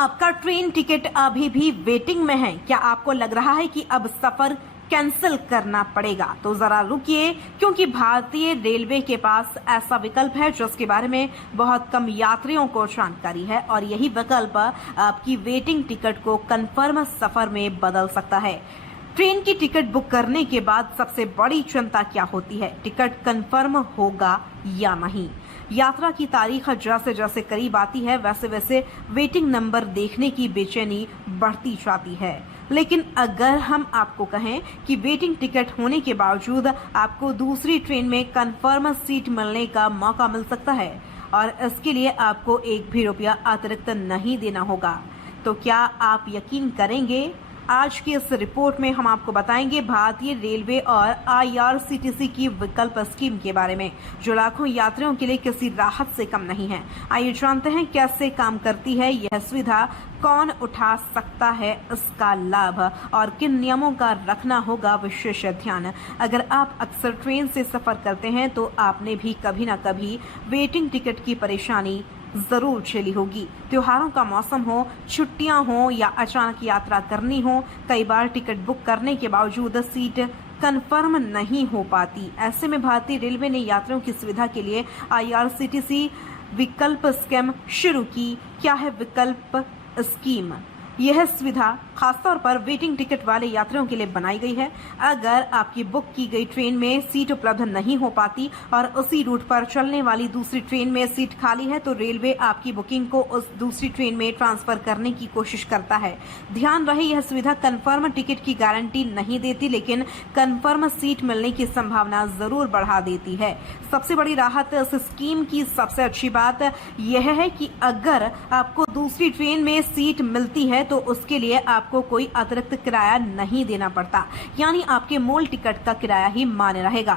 आपका train ticket अभी भी वेटिंग में है? क्या आपको लग रहा है कि अब सफर कैंसिल करना पड़ेगा? तो जरा रुकिए, क्योंकि भारतीय रेलवे के पास ऐसा विकल्प है जिसके बारे में बहुत कम यात्रियों को जानकारी है, और यही विकल्प आपकी वेटिंग टिकट को कंफर्म सफर में बदल सकता है। ट्रेन की टिकट बुक करने के बाद सबसे बड़ी चिंता क्या होती है? टिकट कंफर्म होगा या नहीं। यात्रा की तारीख जैसे जैसे करीब आती है वैसे वैसे वेटिंग नंबर देखने की बेचैनी बढ़ती जाती है। लेकिन अगर हम आपको कहें कि वेटिंग टिकट होने के बावजूद आपको दूसरी ट्रेन में कंफर्म सीट मिलने का मौका मिल सकता है, और इसके लिए आपको एक भी रुपया अतिरिक्त नहीं देना होगा, तो क्या आप यकीन करेंगे? आज की इस रिपोर्ट में हम आपको बताएंगे भारतीय रेलवे और IRCTC की विकल्प स्कीम के बारे में, जो लाखों यात्रियों के लिए किसी राहत से कम नहीं है। आइए जानते हैं कैसे काम करती है यह सुविधा, कौन उठा सकता है इसका लाभ, और किन नियमों का रखना होगा विशेष ध्यान। अगर आप अक्सर ट्रेन से सफर करते हैं तो आपने भी कभी न कभी वेटिंग टिकट की परेशानी जरूर झेली होगी। त्योहारों का मौसम हो, छुट्टियां हो या अचानक यात्रा करनी हो, कई बार टिकट बुक करने के बावजूद सीट कंफर्म नहीं हो पाती। ऐसे में भारतीय रेलवे ने यात्रियों की सुविधा के लिए IRCTC विकल्प स्कीम शुरू की। क्या है विकल्प स्कीम? यह सुविधा खासतौर पर वेटिंग टिकट वाले यात्रियों के लिए बनाई गई है। अगर आपकी बुक की गई ट्रेन में सीट उपलब्ध नहीं हो पाती और उसी रूट पर चलने वाली दूसरी ट्रेन में सीट खाली है, तो रेलवे आपकी बुकिंग को उस दूसरी ट्रेन में ट्रांसफर करने की कोशिश करता है। ध्यान रहे, यह सुविधा कंफर्म टिकट की गारंटी नहीं देती, लेकिन कंफर्म सीट मिलने की संभावना जरूर बढ़ा देती है। सबसे बड़ी राहत इस स्कीम की सबसे अच्छी बात यह है कि अगर आपको दूसरी ट्रेन में सीट मिलती है तो उसके लिए आपको कोई अतिरिक्त किराया नहीं देना पड़ता, यानी आपके मूल टिकट का किराया ही मान्य रहेगा।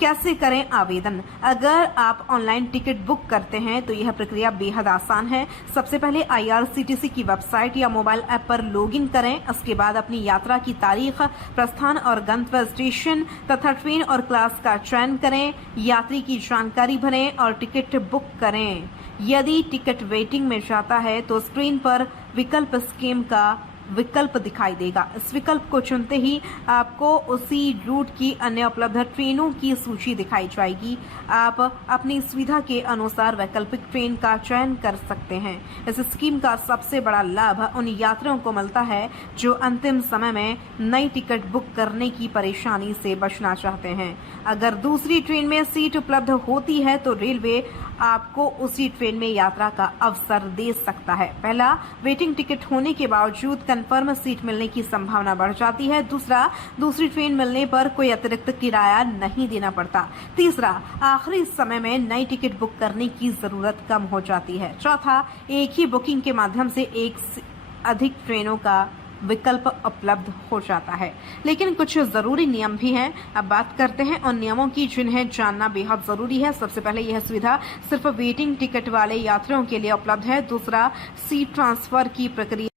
कैसे करें आवेदन? अगर आप ऑनलाइन टिकट बुक करते हैं तो यह प्रक्रिया बेहद आसान है। सबसे पहले IRCTC की वेबसाइट या मोबाइल ऐप पर लॉगिन करें। इसके बाद अपनी यात्रा की तारीख, प्रस्थान और गंतव्य स्टेशन तथा ट्रेन और क्लास का चयन करें। यात्री की जानकारी भरें और टिकट बुक करें। यदि टिकट वेटिंग में जाता है तो स्क्रीन पर विकल्प स्कीम का विकल्प दिखाई देगा। इस विकल्प को चुनते ही आपको उसी रूट की अन्य उपलब्ध ट्रेनों की सूची दिखाई जाएगी। आप अपनी सुविधा के अनुसार वैकल्पिक ट्रेन का चयन कर सकते हैं। इस स्कीम का सबसे बड़ा लाभ उन यात्रियों को मिलता है जो अंतिम समय में नई टिकट बुक करने की परेशानी से बचना चाहते हैं। अगर दूसरी ट्रेन में सीट उपलब्ध होती है तो रेलवे आपको उसी ट्रेन में यात्रा का अवसर दे सकता है। पहला, वेटिंग टिकट होने के बावजूद कंफर्म सीट मिलने की संभावना बढ़ जाती है। दूसरा, दूसरी ट्रेन मिलने पर कोई अतिरिक्त किराया नहीं देना पड़ता। तीसरा, आखिरी समय में नई टिकट बुक करने की जरूरत कम हो जाती है। चौथा, एक ही बुकिंग के माध्यम से एक से अधिक ट्रेनों का विकल्प उपलब्ध हो जाता है। लेकिन कुछ जरूरी नियम भी हैं। अब बात करते हैं उन नियमों की जिन्हें जानना बेहद जरूरी है। सबसे पहले, यह सुविधा सिर्फ वेटिंग टिकट वाले यात्रियों के लिए उपलब्ध है। दूसरा, सीट ट्रांसफर की प्रक्रिया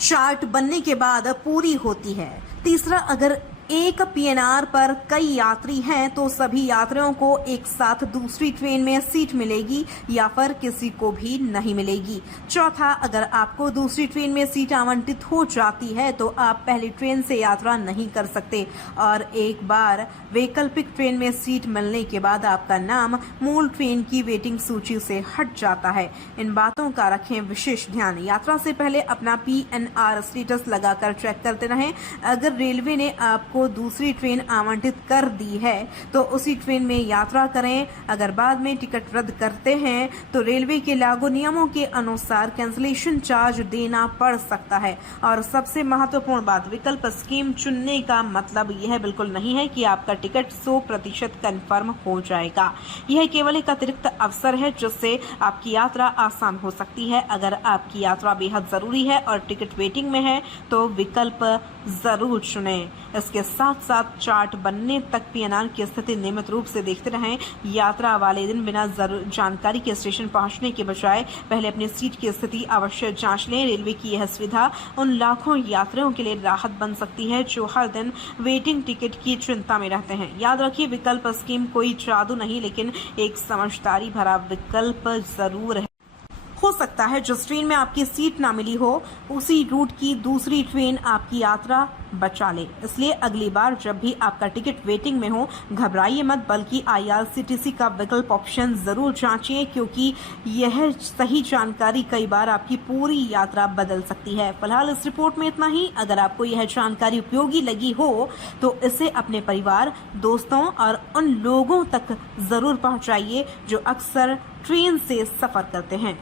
चार्ट बनने के बाद पूरी होती है। तीसरा, अगर एक PNR पर कई यात्री हैं तो सभी यात्रियों को एक साथ दूसरी ट्रेन में सीट मिलेगी या फिर किसी को भी नहीं मिलेगी। चौथा, अगर आपको दूसरी ट्रेन में सीट आवंटित हो जाती है तो आप पहली ट्रेन से यात्रा नहीं कर सकते, और एक बार वैकल्पिक ट्रेन में सीट मिलने के बाद आपका नाम मूल ट्रेन की वेटिंग सूची से हट जाता है। इन बातों का रखें विशेष ध्यान। यात्रा से पहले अपना PNR स्टेटस लगाकर चेक करते रहें। अगर रेलवे ने आपको दूसरी ट्रेन आवंटित कर दी है तो उसी ट्रेन में यात्रा करें। अगर बाद में टिकट रद्द करते हैं तो रेलवे के लागू नियमों के अनुसार कैंसिलेशन चार्ज देना पड़ सकता है। और सबसे महत्वपूर्ण बात, विकल्प स्कीम चुनने का मतलब यह बिल्कुल नहीं है कि आपका टिकट 100% कंफर्म हो जाएगा। यह केवल एक अतिरिक्त अवसर है जिससे आपकी यात्रा आसान हो सकती है। अगर आपकी यात्रा बेहद जरूरी है और टिकट वेटिंग में है तो विकल्प जरूर चुनें। इसके साथ साथ चार्ट बनने तक PNR की स्थिति नियमित रूप से देखते रहें। यात्रा वाले दिन बिना जानकारी के स्टेशन पहुंचने के बजाय पहले अपनी सीट की स्थिति अवश्य जांच लें। रेलवे की यह सुविधा उन लाखों यात्रियों के लिए राहत बन सकती है जो हर दिन वेटिंग टिकट की चिंता में रहते हैं। याद रखिए, विकल्प स्कीम कोई जादू नहीं, लेकिन एक समझदारी भरा विकल्प जरूर है। हो सकता है जिस ट्रेन में आपकी सीट ना मिली हो उसी रूट की दूसरी ट्रेन आपकी यात्रा बचा ले। इसलिए अगली बार जब भी आपका टिकट वेटिंग में हो घबराइए मत, बल्कि IRCTC का विकल्प ऑप्शन जरूर जांचिए, क्योंकि यह सही जानकारी कई बार आपकी पूरी यात्रा बदल सकती है। फिलहाल इस रिपोर्ट में इतना ही। अगर आपको यह जानकारी उपयोगी लगी हो तो इसे अपने परिवार, दोस्तों और उन लोगों तक जरूर पहुंचाइए जो अक्सर ट्रेन से सफर करते हैं।